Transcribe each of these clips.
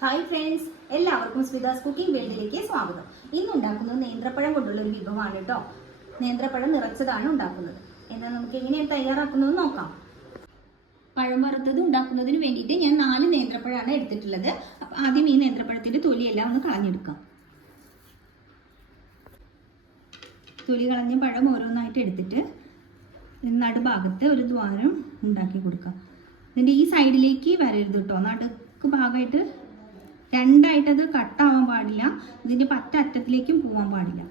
Hi friends, എല്ലാവർക്കും സ്മിതാസ് cooking വേൾഡിലേക്ക് സ്വാഗതം. ഇന്ന് ഉണ്ടാക്കുന്നത് നേന്ത്രപ്പഴം കൊണ്ടുള്ള ഒരു വിഭവമാണ് കേട്ടോ. നേന്ത്രപ്പഴം നിറച്ചതാണ് ഉണ്ടാക്കുന്നത്. എന്നാൽ നമുക്ക് എങ്ങനെയാണ് തയ്യാറാക്കുന്നത് നോക്കാം. പഴം വറുത്തത് ഉണ്ടാക്കുന്നതിന് വേണ്ടിയിട്ട് ഞാൻ 4 നേന്ത്രപ്പഴമാണ് എടുത്തിട്ടുള്ളത്. അപ്പം ആദ്യം ഈ നേന്ത്രപ്പഴത്തിൻ്റെ തൊലിയെല്ലാം ഒന്ന് കളഞ്ഞെടുക്കാം. തൊലി കളഞ്ഞ പഴം ഓരോന്നായിട്ട് എടുത്തിട്ട് നടുഭാഗത്ത് ഒരു ദ്വാരം ഉണ്ടാക്കി കൊടുക്കാം. ഇതിൻ്റെ ഈ സൈഡിലേക്ക് വരരുത് കേട്ടോ. നടുക്ക് ഭാഗമായിട്ട് രണ്ടായിട്ടത് കട്ടാവാൻ പാടില്ല. ഇതിൻ്റെ അറ്റത്തിലേക്കും പോകാൻ പാടില്ല.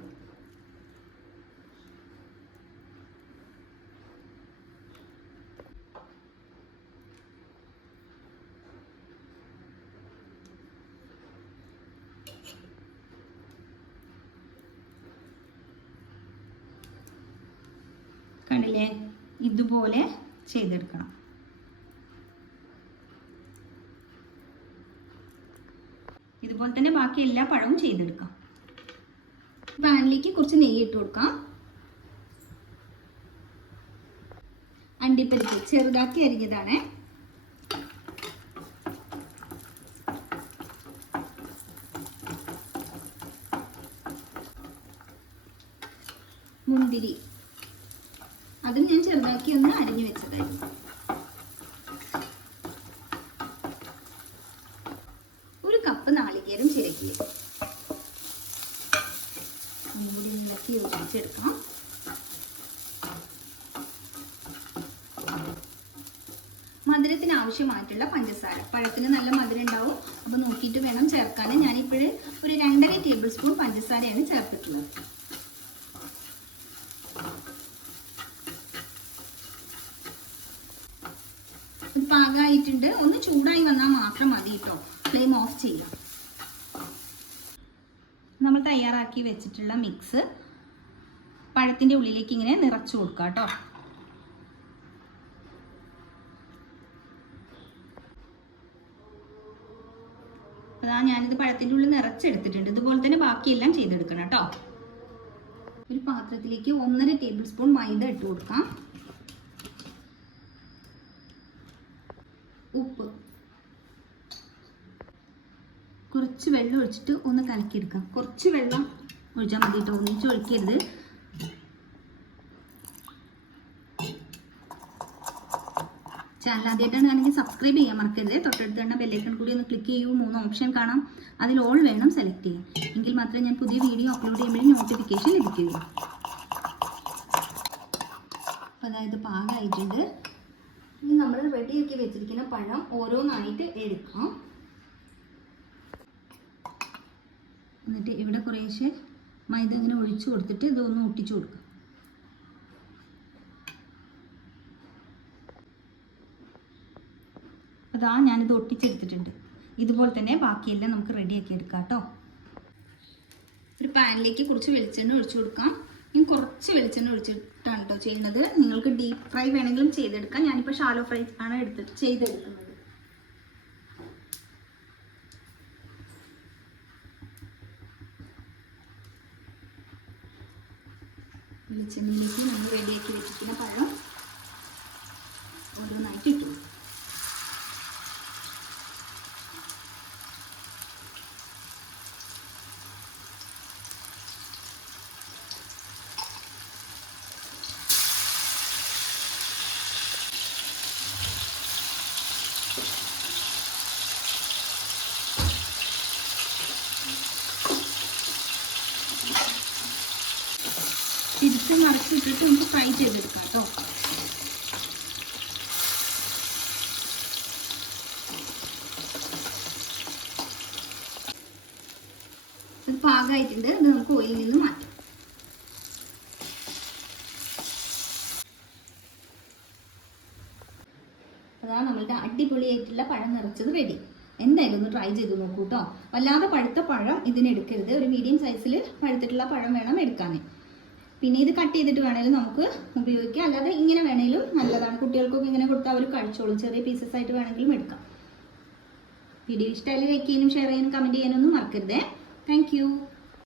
കണ്ടില്ലേ, ഇതുപോലെ ചെയ്തെടുക്കണം. ഇതുപോലെ തന്നെ ബാക്കി എല്ലാ പഴവും ചെയ്തെടുക്കാം. പാനിലേക്ക് കുറച്ച് നെയ്യ് ഇട്ട് കൊടുക്കാം. അണ്ടിപ്പരിപ്പ് ചെറുതാക്കി അരിഞ്ഞതാണ്. മുന്തിരി അതും ഞാൻ ചെറുതാക്കി ഒന്ന് അരിഞ്ഞു വെച്ചതായിരുന്നു. ഒരു കപ്പ് നാളികേരം ചിരക്കി കൂടി ഇളക്കി യോജിച്ചെടുക്കാം. മധുരത്തിന് ആവശ്യമായിട്ടുള്ള പഞ്ചസാര. പഴത്തിന് നല്ല മധുരം ഉണ്ടാവും, അപ്പോൾ നോക്കിയിട്ട് വേണം ചേർക്കാൻ. ഞാനിപ്പോഴ് ഒരു 2.5 ടേബിൾ സ്പൂൺ പഞ്ചസാരയാണ് ചേർത്തിട്ടുള്ളത്. പാകമായിട്ടുണ്ട്. ഒന്ന് ചൂടായി വന്നാൽ മാത്രം മതി കേട്ടോ. ഫ്ലെയിം ഓഫ് ചെയ്യാം. നമ്മൾ തയ്യാറാക്കി വെച്ചിട്ടുള്ള മിക്സ് പഴത്തിൻ്റെ ഉള്ളിലേക്ക് ഇങ്ങനെ നിറച്ചു കൊടുക്കുക കേട്ടോ. അതാ ഞാനിത് പഴത്തിൻ്റെ ഉള്ളിൽ നിറച്ചെടുത്തിട്ടുണ്ട്. ഇതുപോലെ തന്നെ ബാക്കിയെല്ലാം ചെയ്തെടുക്കണം കേട്ടോ. ഒരു പാത്രത്തിലേക്ക് 1.5 ടേബിൾ സ്പൂൺ മൈദ ഇട്ട് കൊടുക്കാം. ഉപ്പ്, കുറച്ച് വെള്ളം ഒഴിച്ചിട്ട് ഒന്ന് കലക്കിയെടുക്കാം. കുറച്ച് വെള്ളം ഒഴിച്ചാൽ മതി കേട്ടോ, ഒന്നിച്ച് ഒഴിക്കരുത്. ചാനൽ ആദ്യമായിട്ടാണ് ആണെങ്കിൽ സബ്സ്ക്രൈബ് ചെയ്യാൻ മറക്കരുത്. തൊട്ടടുത്ത് തന്നെ ബെല്ലൈക്കൺ കൂടി ഒന്ന് ക്ലിക്ക് ചെയ്യൂ. 3 ഓപ്ഷൻ കാണാം, അതിൽ ഓൾ വേണം സെലക്ട് ചെയ്യാൻ. എങ്കിൽ മാത്രമേ ഞാൻ പുതിയ വീഡിയോ അപ്ലോഡ് ചെയ്യുമ്പോഴേ നോട്ടിഫിക്കേഷൻ ലഭിക്കുകയുള്ളൂ. അപ്പോൾ അതായത് പാകമായിട്ടുണ്ട്. ഇനി നമ്മൾ റെഡിയാക്കി വെച്ചിരിക്കുന്ന പഴം ഓരോന്നായിട്ട് എടുക്കാം. എന്നിട്ട് ഇവിടെ കുറേശ്ശെ മൈദ ഇങ്ങനെ ഒഴിച്ചു കൊടുത്തിട്ട് ഇതൊന്ന് ഒട്ടിച്ചു കൊടുക്കാം. അതാ ഞാനിത് ഒട്ടിച്ചെടുത്തിട്ടുണ്ട്. ഇതുപോലെ തന്നെ ബാക്കിയെല്ലാം നമുക്ക് റെഡിയാക്കി എടുക്കാം കേട്ടോ. ഒരു പാനിലേക്ക് കുറച്ച് വെളിച്ചെണ്ണ ഒഴിച്ചു കൊടുക്കാം. ഇനി കുറച്ച് വെളിച്ചെണ്ണ ഒഴിച്ചിട്ടാണ് കേട്ടോ ചെയ്യുന്നത്. നിങ്ങൾക്ക് ഡീപ്പ് ഫ്രൈ വേണമെങ്കിലും ചെയ്തെടുക്കാം. ഞാനിപ്പോൾ ഷാലോ ഫ്രൈ ആണ് ചെയ്തെടുക്കുന്നത്. വെളിച്ചെണ്ണയിലേക്ക് നമ്മൾ റെഡിയാക്കി വെച്ചിരിക്കുന്ന പഴം ഓരോന്നായിട്ട് ഇട്ടു. തിരിച്ച് മറിച്ചിട്ടിട്ട് നമുക്ക് ഫ്രൈ ചെയ്തെടുക്കാം കേട്ടോ. ഇത് പാകമായിട്ടുണ്ട്. ഇത് നമുക്ക് ഓയിലിൽ നിന്ന് മാറ്റാം. അതാ നമ്മളുടെ അടിപൊളിയായിട്ടുള്ള പഴം നിറച്ചത് റെഡി. എന്തായാലും ഒന്ന് ട്രൈ ചെയ്ത് നോക്കൂ കേട്ടോ. വല്ലാതെ പഴുത്ത പഴം ഇതിനെടുക്കരുത്. ഒരു മീഡിയം സൈസിൽ പഴുത്തിട്ടുള്ള പഴം വേണം എടുക്കാൻ. പിന്നെ ഇത് കട്ട് ചെയ്തിട്ട് വേണമെങ്കിലും നമുക്ക് ഉപയോഗിക്കാം. അല്ലാതെ ഇങ്ങനെ വേണമെങ്കിലും നല്ലതാണ്. കുട്ടികൾക്കൊക്കെ ഇങ്ങനെ കൊടുത്താൽ അവർ കഴിച്ചോളും. ചെറിയ പീസസ് ആയിട്ട് വേണമെങ്കിലും എടുക്കാം. വീഡിയോ ഇഷ്ടമായാലും ലൈക്ക് ചെയ്യാനും ഷെയർ ചെയ്യാനും കമൻറ്റ് ചെയ്യാനൊന്നും മറക്കരുതേ. താങ്ക്